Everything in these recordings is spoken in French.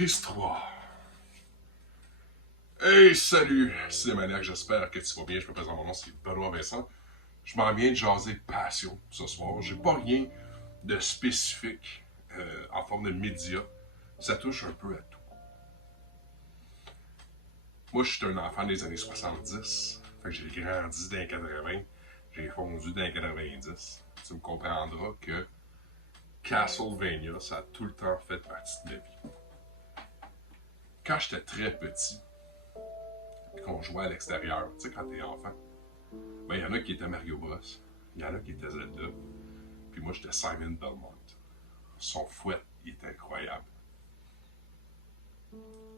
Histoire. Hey, salut, Cinémaniac, j'espère que tu vas bien. Je me présente, mon nom, c'est Benoît Vincent. Je m'en viens de jaser passion ce soir. J'ai pas rien de spécifique en forme de média. Ça touche un peu à tout. Moi, je suis un enfant des années 70. Fait que j'ai grandi dans les 80. J'ai fondu dans les 90. Tu me comprendras que Castlevania, ça a tout le temps fait partie de ma vie. Quand j'étais très petit, qu'on jouait à l'extérieur, tu sais, quand t'es enfant, ben, il y en a qui étaient Mario Bros, il y en a qui étaient Zelda, puis moi, j'étais Simon Belmont. Son fouet, il était incroyable.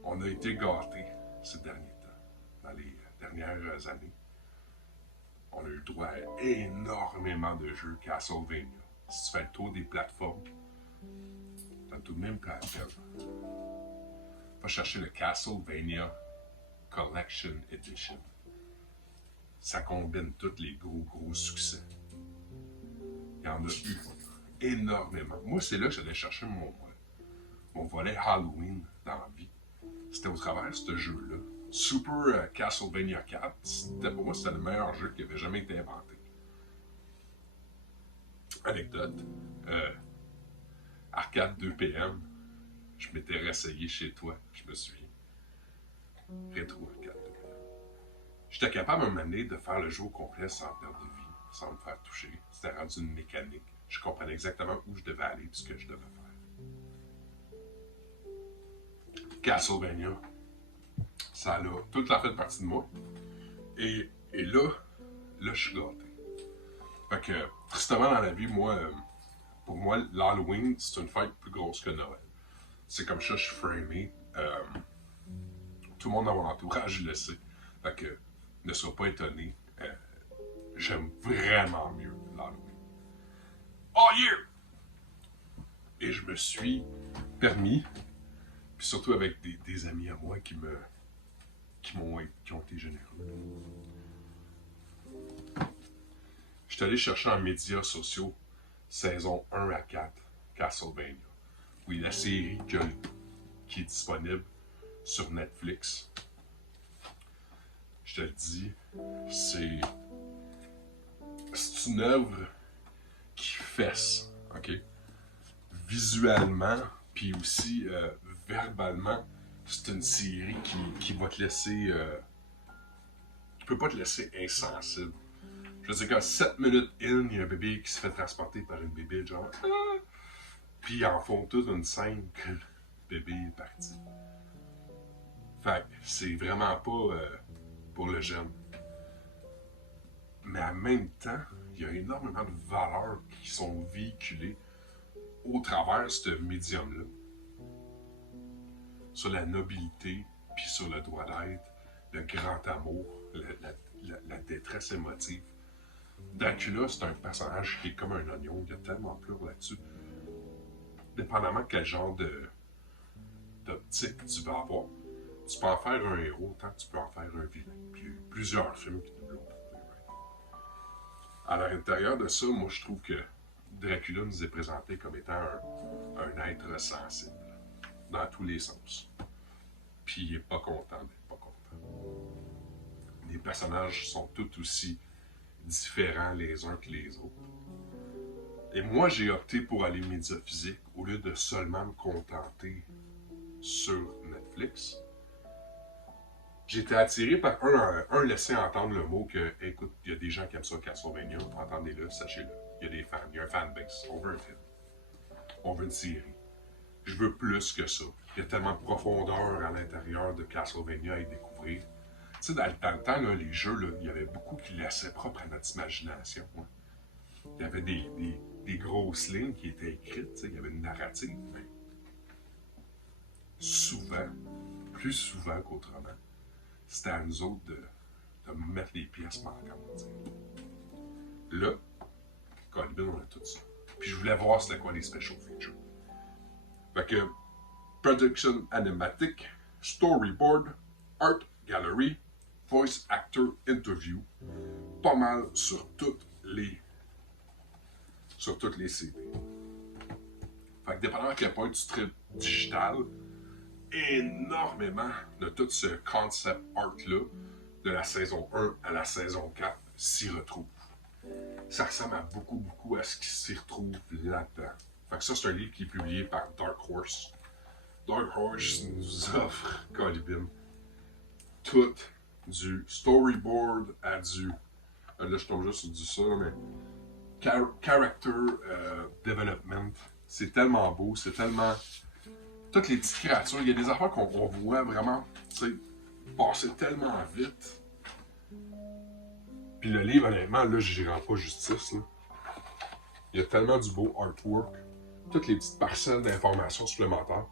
On a été gâtés ces derniers temps, dans les dernières années. On a eu le droit à énormément de jeux Castlevania. Si tu fais le tour des plateformes, t'as tout le même plateforme. Va chercher le Castlevania Collection Edition. Ça combine tous les gros succès. Il y en a eu énormément. Moi, c'est là que j'allais chercher mon volet Halloween dans la vie. C'était au travers de ce jeu-là. Super Castlevania 4, pour moi, c'était le meilleur jeu qui avait jamais été inventé. Anecdote, Arcade 2 PM, je m'étais réessayé chez toi, je me souviens. Rétro Arcade 2 PM. J'étais capable à un moment donné de faire le jeu au complet sans perdre de vie, sans me faire toucher. C'était rendu une mécanique. Je comprenais exactement où je devais aller et ce que je devais faire. Castlevania, ça a toute la fait partie de moi. Et là, je suis gâté. Fait que, tristement dans la vie, pour moi, l'Halloween, c'est une fête plus grosse que Noël. C'est comme ça que je suis framé. Tout le monde dans mon entourage le sait. Fait que, ne sois pas étonné. J'aime vraiment mieux l'Halloween. Oh yeah! Et je me suis permis, puis surtout avec des amis à moi qui ont été généreux. Je suis allé chercher en médias sociaux saison 1 à 4 Castlevania. Oui, la série qui est disponible sur Netflix. Je te le dis, c'est une œuvre qui fesse, ok? Visuellement, puis aussi verbalement, c'est une série qui va te laisser... qui peut pas te laisser insensible. Je veux dire, quand 7 minutes in, il y a un bébé qui se fait transporter par une bébé, genre... Ah! Puis ils en font toute une scène que le bébé est parti. Fait que c'est vraiment pas pour le jeune. Mais en même temps, il y a énormément de valeurs qui sont véhiculées au travers de ce médium-là. Sur la nobilité, puis sur le droit d'être, le grand amour, la détresse émotive. Dracula, c'est un personnage qui est comme un oignon, il y a tellement plus là-dessus. Dépendamment de quel genre d'optique tu vas avoir, tu peux en faire un héros tant que tu peux en faire un vilain. Puis il y a eu plusieurs films qui nous l'ont prouvé. À l'intérieur de ça, moi je trouve que Dracula nous est présenté comme étant un être sensible, dans tous les sens. Puis il est pas content d'être pas content. Les personnages sont tout aussi différents les uns que les autres. Et moi, j'ai opté pour aller médias physiques au lieu de seulement me contenter sur Netflix. J'étais attiré par un laisser entendre le mot que, écoute, il y a des gens qui aiment ça Castlevania, entendez-le, sachez-le. Il y a des fans, il y a un fanbase. On veut un film. On veut une série. Je veux plus que ça. Il y a tellement de profondeur à l'intérieur de Castlevania à y découvrir. Tu sais, dans le temps, là, les jeux, là, il y avait beaucoup qui laissaient propre à notre imagination. Hein. Il y avait des grosses lignes qui étaient écrites, il y avait une narrative, mais souvent, plus souvent qu'autrement, c'était à nous autres de mettre les pièces manquantes. Là, Colbin, on a tout ça. Puis je voulais voir c'était quoi les special features. Fait que, production animatique, storyboard, art gallery, voice actor interview, pas mal sur toutes les CD. Fait que dépendamment à quel point tu traites digital énormément de tout ce concept art-là, de la saison 1 à la saison 4, s'y retrouve. Ça ressemble à beaucoup à ce qui s'y retrouve là-dedans. Fait que ça, c'est un livre qui est publié par Dark Horse. Dark Horse nous offre, Colibin, tout du storyboard à du. Là, je tombe juste sur du ça, mais. Character development. C'est tellement beau, c'est tellement. Toutes les petites créatures, il y a des affaires qu'on voit vraiment, tu sais, passer tellement vite. Puis le livre, honnêtement, là, j'y rends pas justice, là. Il y a tellement du beau artwork, toutes les petites parcelles d'informations supplémentaires.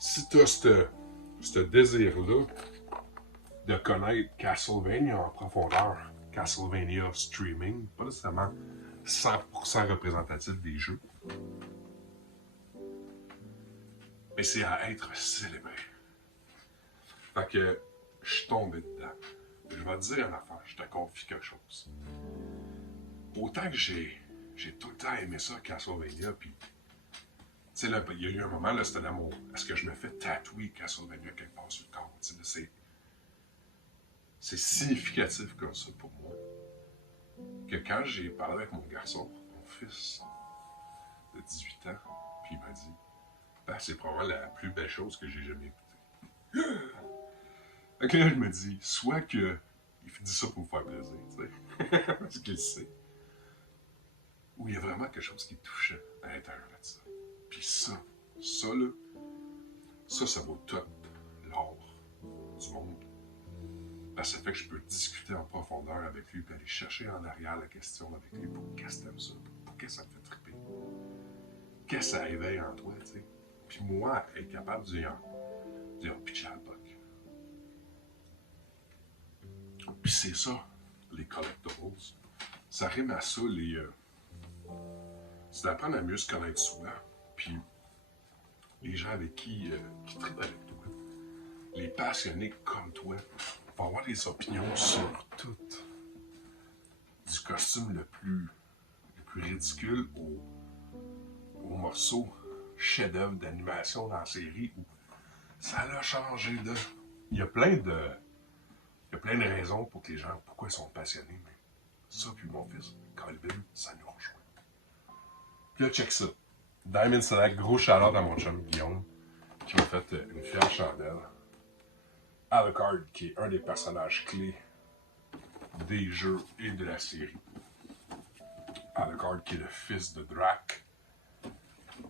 Si tu as ce désir-là de connaître Castlevania en profondeur, Castlevania streaming, pas nécessairement 100% représentatif des jeux, mais c'est à être célébré. Fait que je suis tombé dedans. Je vais te dire une affaire, je te confie quelque chose. Autant que j'ai tout le temps aimé ça, Castlevania, puis tu sais, là, il y a eu un moment, là, c'était l'amour. Est-ce que je me fais tatouer Castlevania quelque part sur le corps? C'est significatif comme ça pour moi. Que quand j'ai parlé avec mon garçon, mon fils de 18 ans, puis il m'a dit, ben, c'est probablement la plus belle chose que j'ai jamais écoutée. Donc là, je me dis, soit que il dit ça pour me faire plaisir, tu sais, parce qu'il sait, ou il y a vraiment quelque chose qui est touchant à l'intérieur de ça. Puis ça là, ça vaut tout l'or du monde. Parce que ça fait que je peux discuter en profondeur avec lui, puis aller chercher en arrière la question avec lui. Pourquoi tu aimes ça? Pourquoi ça te fait triper? Qu'est-ce que ça éveille en toi, tu sais? Puis moi, être capable de dire pitcher à la poque. Puis c'est ça, les collectibles. Ça rime à ça, c'est d'apprendre à mieux se connaître soi. Puis les gens avec qui trippent avec toi. Les passionnés comme toi. Vont avoir des opinions sur tout. Du costume le plus ridicule au morceau chef-d'œuvre d'animation dans la série où ça l'a changé de. Il y a plein de raisons pour que les gens, pourquoi ils sont passionnés, mais ça, puis mon fils, Colvin, ça nous rejoint. Puis là, check ça. Diamond Select, gros shout-out à mon chum Guillaume, qui m'a fait une fière chandelle. Alucard, qui est un des personnages clés des jeux et de la série. Alucard, qui est le fils de Drac.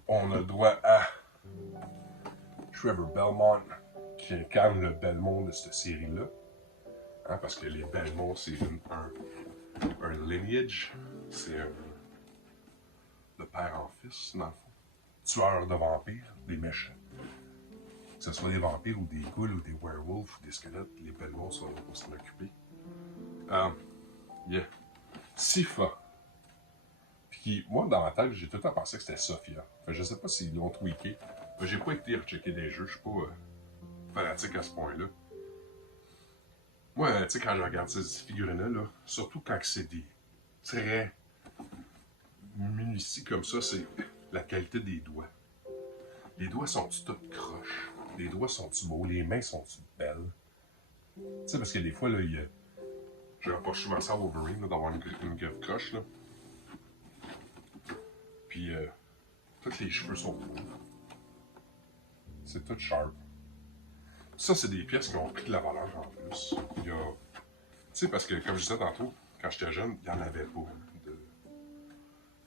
On a le droit à Trevor Belmont, qui incarne le Belmont de cette série-là. Hein, parce que les Belmont, c'est un lineage. C'est de père en fils, dans le fond. Tueur de vampires, des méchants. Que ce soit des vampires ou des ghouls ou des werewolves ou des squelettes, les Belmont sont là pour s'en occuper. Yeah. Sifa. Puis moi, dans ma tête, j'ai tout le temps pensé que c'était Sophia. Fait, je sais pas s'ils l'ont tweaké. J'ai pas été rechecker des jeux, je suis pas fanatique à ce point-là. Moi, tu sais, quand je regarde ces figurines-là, surtout quand c'est des très minutie comme ça, c'est la qualité des doigts. Les doigts sont-ils toutes croches? Les doigts sont-ils beaux? Les mains sont-ils belles? Tu sais, parce que des fois, là, il y a. Je reproche souvent ça à Wolverine, d'avoir une greffe croche, là. Puis, tous les cheveux sont beaux. C'est tout sharp. Ça, c'est des pièces qui ont pris de la valeur en plus. Il y a. Tu sais, parce que, comme je disais tantôt, quand j'étais jeune, il n'y en avait pas de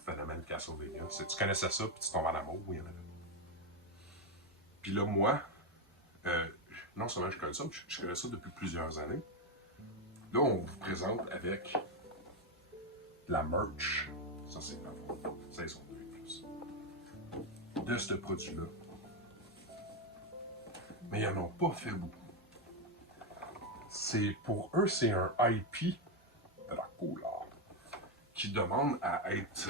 phénomène Castlevania. Tu connaissais ça, puis tu tombes en amour, oui, il y en avait. Puis là, moi, non seulement je connais ça, mais je connais ça depuis plusieurs années. Là, on vous présente avec la merch. Ça, c'est la saison 2 et plus. De ce produit-là. Mais ils n'en ont pas fait beaucoup. Pour eux, c'est un IP de la couleur qui demande à être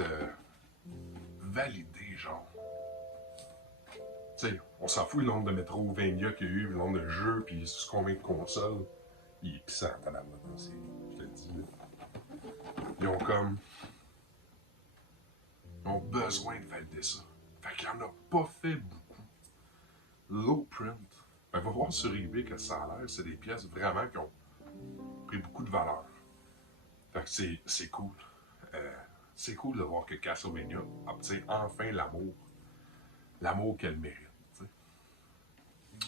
validé, genre. Tu sais, on s'en fout le nombre de Metrovania qu'il y a eu, le nombre de jeux, puis combien de consoles. Il est pissant à la mode dans ces. Je te le dis, là. Ils ont besoin de valider ça. Fait qu'il n'y en a pas fait beaucoup. Low print, Ben, va voir sur eBay que ça a l'air. C'est des pièces vraiment qui ont pris beaucoup de valeur. Fait que c'est cool. C'est cool de voir que Castlevania obtient enfin l'amour qu'elle mérite. T'sais.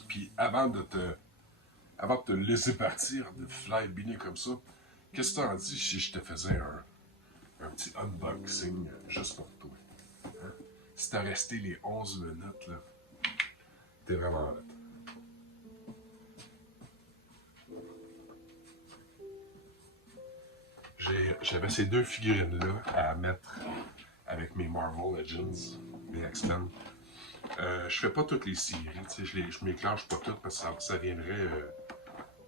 Puis avant de te laisser partir, de fly biner comme ça, qu'est-ce que t'en dis si je te faisais un petit unboxing juste pour toi? Hein? Si t'as resté les 11 minutes, là, t'es vraiment là. J'avais ces deux figurines-là à mettre avec mes Marvel Legends, mes X-Men. Je fais pas toutes les séries, je m'éclenche pas toutes parce que ça viendrait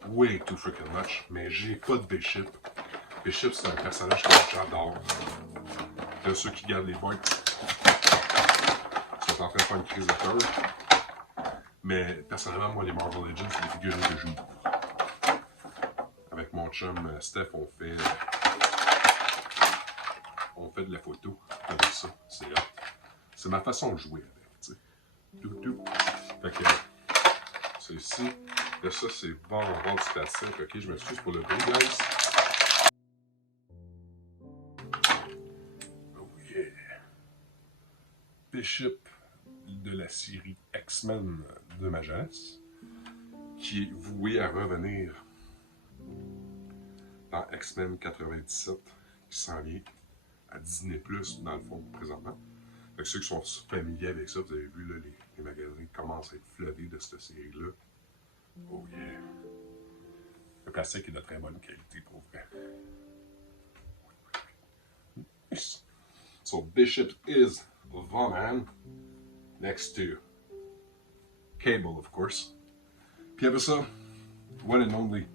way too freaking much, mais j'ai pas de Bishop. Bishop, c'est un personnage que j'adore. Là, ceux qui gardent les boîtes sont en train de faire une crise de cœur. Mais personnellement, moi, les Marvel Legends, c'est des figurines que je joue. Avec mon chum Steph, on fait de la photo avec ça. C'est ma façon de jouer avec, tu sais. Fait que c'est ici. Là, ça, c'est bon, on va du plastique. Ok, je m'excuse pour le bruit, guys. Oh yeah. Bishop de la série X-Men de ma jeunesse, qui est voué à revenir dans X-Men 97, qui s'en vient à Disney+, dans le fond, présentement. Fait que ceux qui sont familiers avec ça, vous avez vu, là, les magasins commencent à être floodés de cette série-là. Oh yeah! Le plastique est de très bonne qualité, pour vrai. So Bishop is the man, next to Cable, of course. Puis après ça, one and only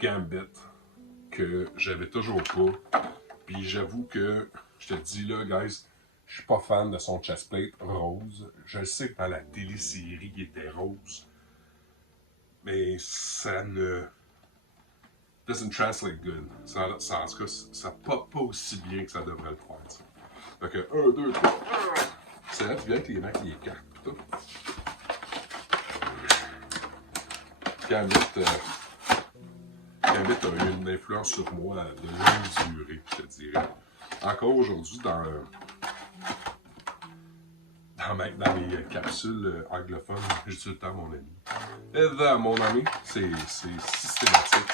Gambit, que j'avais toujours pas. Puis j'avoue que, je te dis là, guys, je suis pas fan de son chestplate rose. Je sais que dans la télésérie, il était rose. Mais ça ne doesn't translate good. En tout cas, ça pop pas aussi bien que ça devrait le faire. T'sais. Fait que 1, 2, 3. C'est là, tu viens avec les mecs, les cartes, pis tout. Gambit a eu une influence sur moi de longue durée, je te dirais. Encore aujourd'hui, dans mes capsules anglophones, je dis tout le temps mon ami. Et là, mon ami, c'est systématique.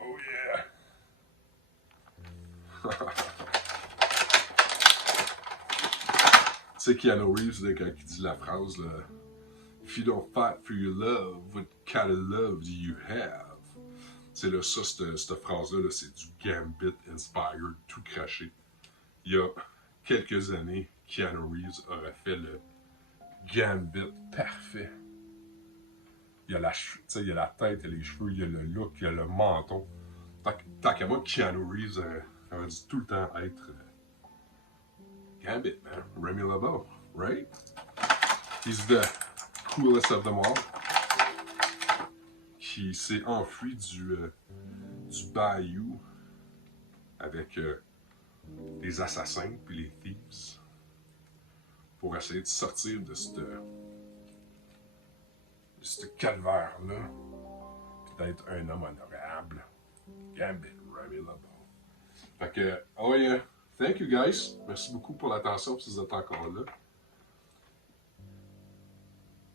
Oh yeah! Tu sais, Keanu Reeves, quand il dit la phrase, là, If you don't fight for your love, what kind of love do you have? C'est là, ça, cette phrase-là, c'est du Gambit inspired, tout craché. Il y a quelques années, Keanu Reeves aurait fait le Gambit parfait. Il y a la tête, il y a les cheveux, il y a le look, il y a le menton. Tant qu'à moi, Keanu Reeves aurait dû tout le temps être Gambit, man. Remy LeBeau, right? He's the coolest of them all. Qui s'est enfui du bayou avec les assassins puis les thieves pour essayer de sortir de ce calvaire-là puis d'être un homme honorable. Gambit, Remy LeBeau. Fait que, oh yeah, thank you guys. Merci beaucoup pour l'attention si vous êtes encore là.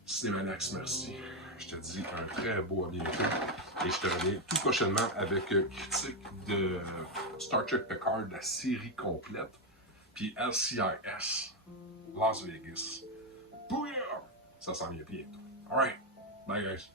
Cinémanax, merci. Je te dis un très beau à bientôt. Et je te reviens tout prochainement avec critique de Star Trek Picard, la série complète. Puis LCIS, Las Vegas. Booyah! Ça s'en vient bientôt. Alright, bye guys.